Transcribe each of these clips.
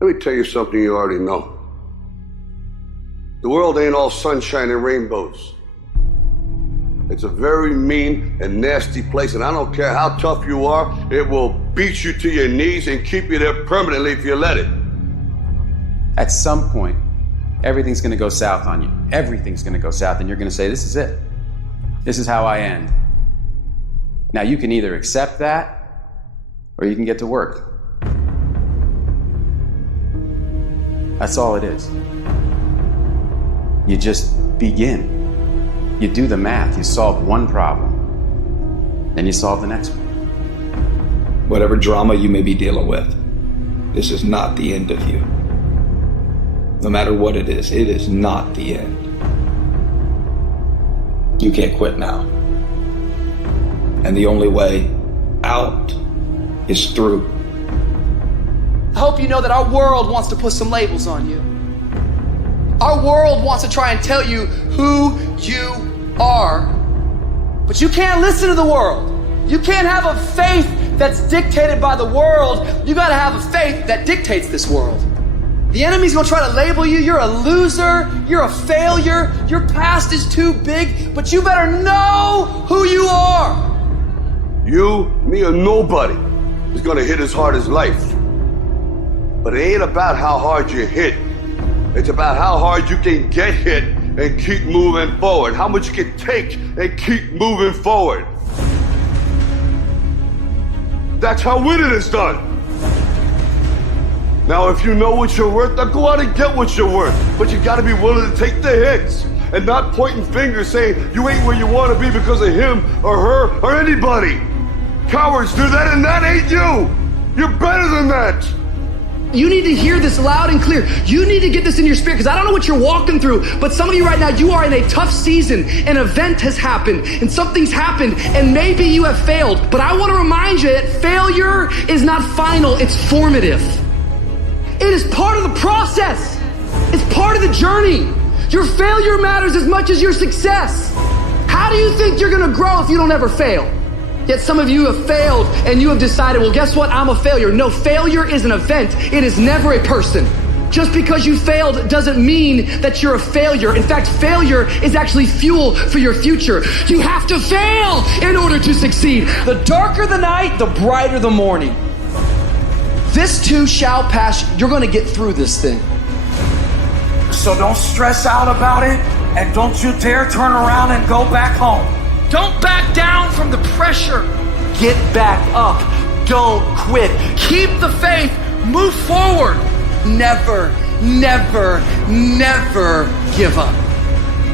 Let me tell you something you already know. The world ain't all sunshine and rainbows. It's a very mean and nasty place, and I don't care how tough you are, it will beat you to your knees and keep you there permanently if you let it. At some point, everything's gonna go south on you. Everything's gonna go south, and you're gonna say, this is it. This is how I end. Now, you can either accept that, or you can get to work. That's all it is. You just begin. You do the math, you solve one problem, then you solve the next one. Whatever drama you may be dealing with, this is not the end of you. No matter what it is not the end. You can't quit now. And the only way out is through. I hope you know that our world wants to put some labels on you. Our world wants to try and tell you who you are. But you can't listen to the world. You can't have a faith that's dictated by the world. You gotta have a faith that dictates this world. The enemy's gonna try to label you. You're a loser. You're a failure. Your past is too big. But you better know who you are. You, me, or nobody is gonna hit as hard as life. But it ain't about how hard you hit. It's about how hard you can get hit and keep moving forward. How much you can take and keep moving forward. That's how winning is done. Now, if you know what you're worth, now go out and get what you're worth. But you gotta be willing to take the hits and not pointing fingers saying you ain't where you wanna be because of him or her or anybody. Cowards do that, and that ain't you. You're better than that. You need to hear this loud and clear. You need to get this in your spirit, because I don't know what you're walking through, but some of you right now, you are in a tough season. An event has happened and something's happened, and maybe you have failed. But I want to remind you that failure is not final, it's formative. It is part of the process. It's part of the journey. Your failure matters as much as your success. How do you think you're gonna grow if you don't ever fail? Yet some of you have failed and you have decided, well, guess what? I'm a failure. No, failure is an event. It is never a person. Just because you failed doesn't mean that you're a failure. In fact, failure is actually fuel for your future. You have to fail in order to succeed. The darker the night, the brighter the morning. This too shall pass. You're gonna get through this thing. So don't stress out about it, and don't you dare turn around and go back home. Don't back down from the pressure. Get back up. Don't quit. Keep the faith. Move forward. Never, never, never give up.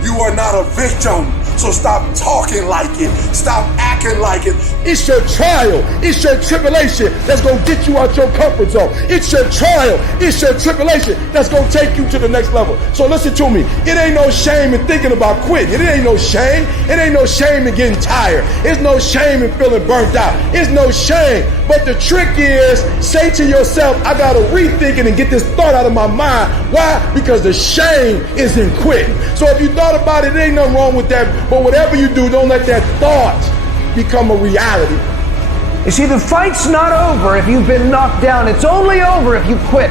You are not a victim, so stop talking like it. Stop acting like it. It's your trial, it's your tribulation that's gonna get you out your comfort zone. It's your trial, it's your tribulation that's gonna take you to the next level. So listen to me, it ain't no shame in thinking about quitting. It ain't no shame. It ain't no shame in getting tired. It's no shame in feeling burnt out. It's no shame. But the trick is, say to yourself, I gotta rethink it and get this thought out of my mind. Why? Because the shame is in quitting. So if you thought about it, there ain't nothing wrong with that. But whatever you do, don't let that thought become a reality. You see, the fight's not over if you've been knocked down. It's only over if you quit.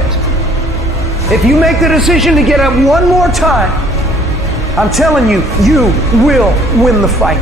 If you make the decision to get up one more time, I'm telling you, you will win the fight.